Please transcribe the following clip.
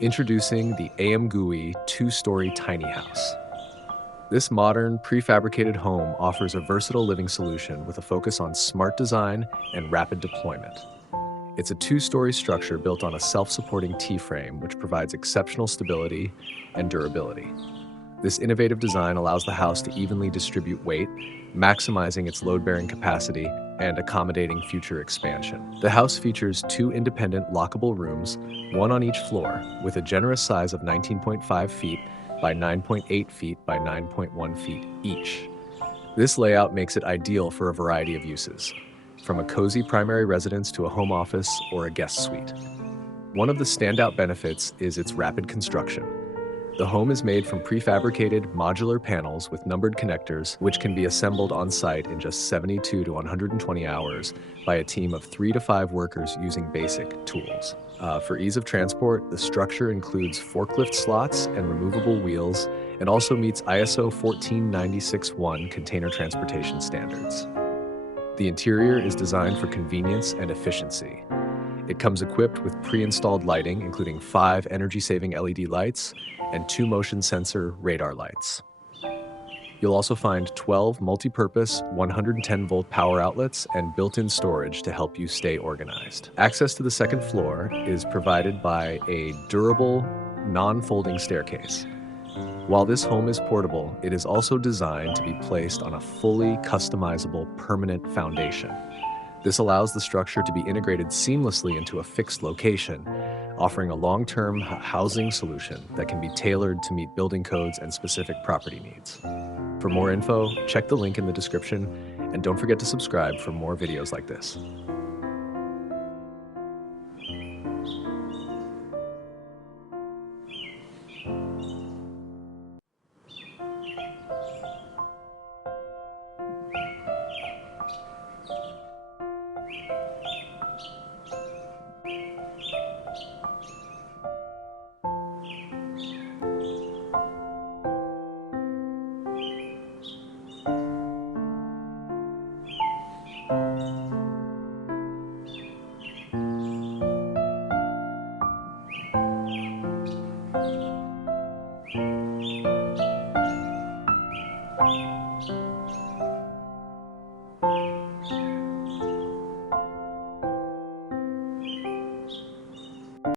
Introducing the AMGUI Two-Story Tiny House. This modern, prefabricated home offers a versatile living solution with a focus on smart design and rapid deployment. It's a two-story structure built on a self-supporting T-frame, which provides exceptional stability and durability. This innovative design allows the house to evenly distribute weight, maximizing its load-bearing capacity and accommodating future expansion. The house features two independent lockable rooms, one on each floor, with a generous size of 19.5 feet by 9.8 feet by 9.1 feet each. This layout makes it ideal for a variety of uses, from a cozy primary residence to a home office or a guest suite. One of the standout benefits is its rapid construction. The home is made from prefabricated modular panels with numbered connectors, which can be assembled on site in just 72 to 120 hours by a team of 3 to 5 workers using basic tools. For ease of transport, the structure includes forklift slots and removable wheels, and also meets ISO 14961 container transportation standards. The interior is designed for convenience and efficiency. It comes equipped with pre-installed lighting, including 5 energy-saving LED lights and 2 motion sensor radar lights. You'll also find 12 multi-purpose 110-volt power outlets and built-in storage to help you stay organized. Access to the second floor is provided by a durable, non-folding staircase. While this home is portable, it is also designed to be placed on a fully customizable permanent foundation. This allows the structure to be integrated seamlessly into a fixed location, offering a long-term housing solution that can be tailored to meet building codes and specific property needs. For more info, check the link in the description, and don't forget to subscribe for more videos like this.